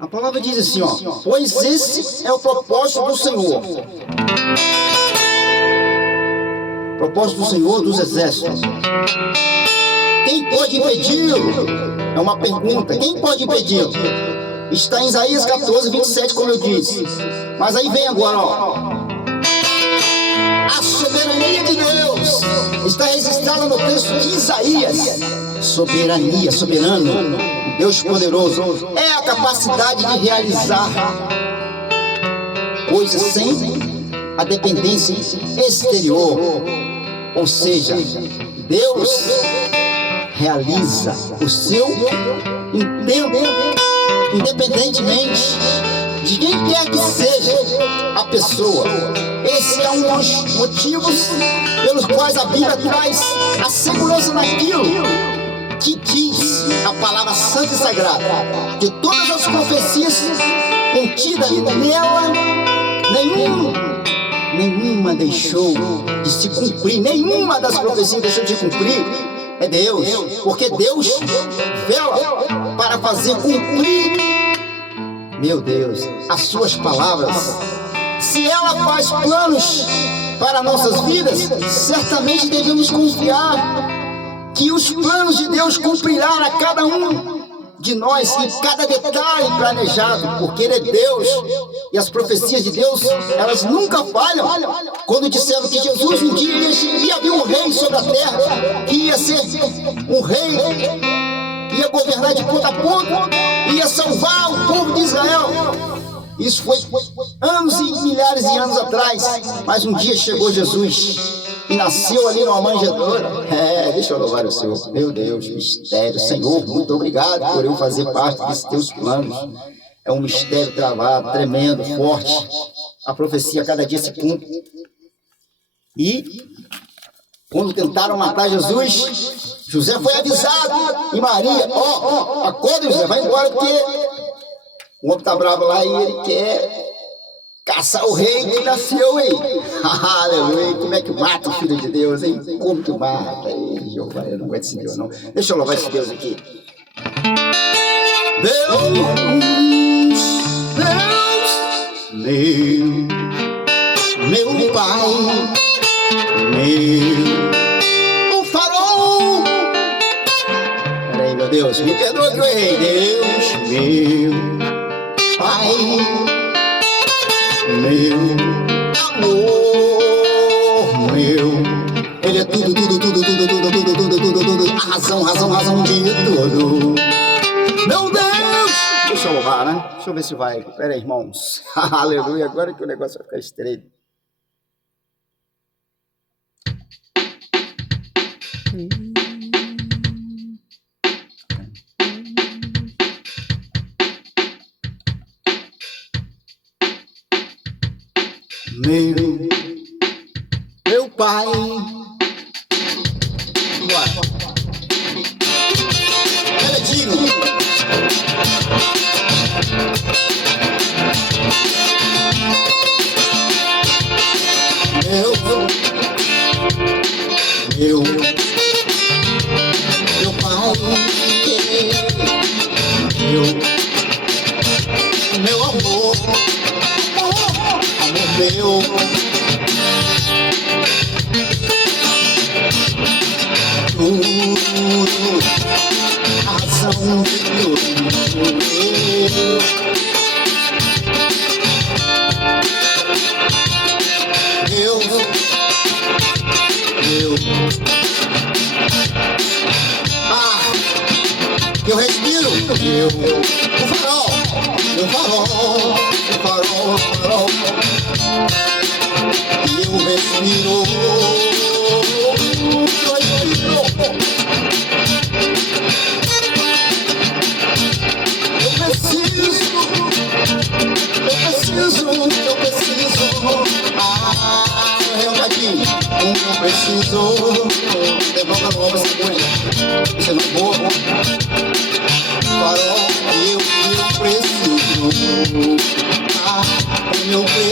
A palavra diz assim, ó: pois esse é o propósito do Senhor. Propósito do Senhor dos Exércitos. Quem pode impedi-lo? É uma pergunta. Quem pode impedi-lo? Está em Isaías 14, 27, como eu disse. Mas aí vem agora, ó: a soberania de Deus está registrada no texto de Isaías. Soberania, soberano, Deus poderoso, é a capacidade de realizar coisas sem a dependência exterior. Ou seja, Deus realiza o seu intento, independentemente de quem quer que seja a pessoa. Esse é um dos motivos pelos quais a Bíblia traz a segurança naquilo que diz a palavra santa e sagrada. De todas as profecias contidas nela, nenhuma deixou de se cumprir. Nenhuma das profecias deixou de cumprir. É Deus, porque Deus vela para fazer cumprir, meu Deus, as suas palavras. Se ela faz planos para nossas vidas, certamente devemos confiar que os planos de Deus cumprirá a cada um de nós em cada detalhe planejado, porque Ele é Deus e as profecias de Deus, elas nunca falham. Quando disseram que Jesus um dia ia haver um rei sobre a terra, que ia ser um rei, ia governar de ponta a ponta, ia salvar o povo de Israel. Isso foi anos e milhares de anos atrás, mas um dia chegou Jesus e nasceu ali numa manjedoura. Deixa eu louvar o Senhor. Meu Deus, mistério. Senhor, muito obrigado por eu fazer parte desses teus planos. É um mistério travado, tremendo, forte. A profecia cada dia se cumpre. E quando tentaram matar Jesus, José foi avisado. E Maria: acorda, José, vai embora, porque o homem está bravo lá e ele quer caçar o rei que nasceu, hein? Aleluia! Como é que mata o Filho de Deus, hein? Como que mata? Jeová, eu não aguento esse Deus, não. Deixa eu louvar esse Deus aqui. Deus, meu Pai, o farol. Peraí, meu Deus, me perdoa que eu errei. Deus, meu Pai, meu amor, Ele é tudo, a razão de tudo. Meu Deus! Deixa eu louvar, né? Deixa eu ver se vai. Pera aí, irmãos. Aleluia, agora que o negócio vai ficar estreito. Meu Pai, Ele é digno. Meu Pai, meu amor, meu. Tudo, a razão de tudo, Deus, eu respiro, o farol, e eu respiro. Eu preciso. Eu preciso. Levanta a nova sequência. Você não vou. Farol, eu preciso. Eu preciso.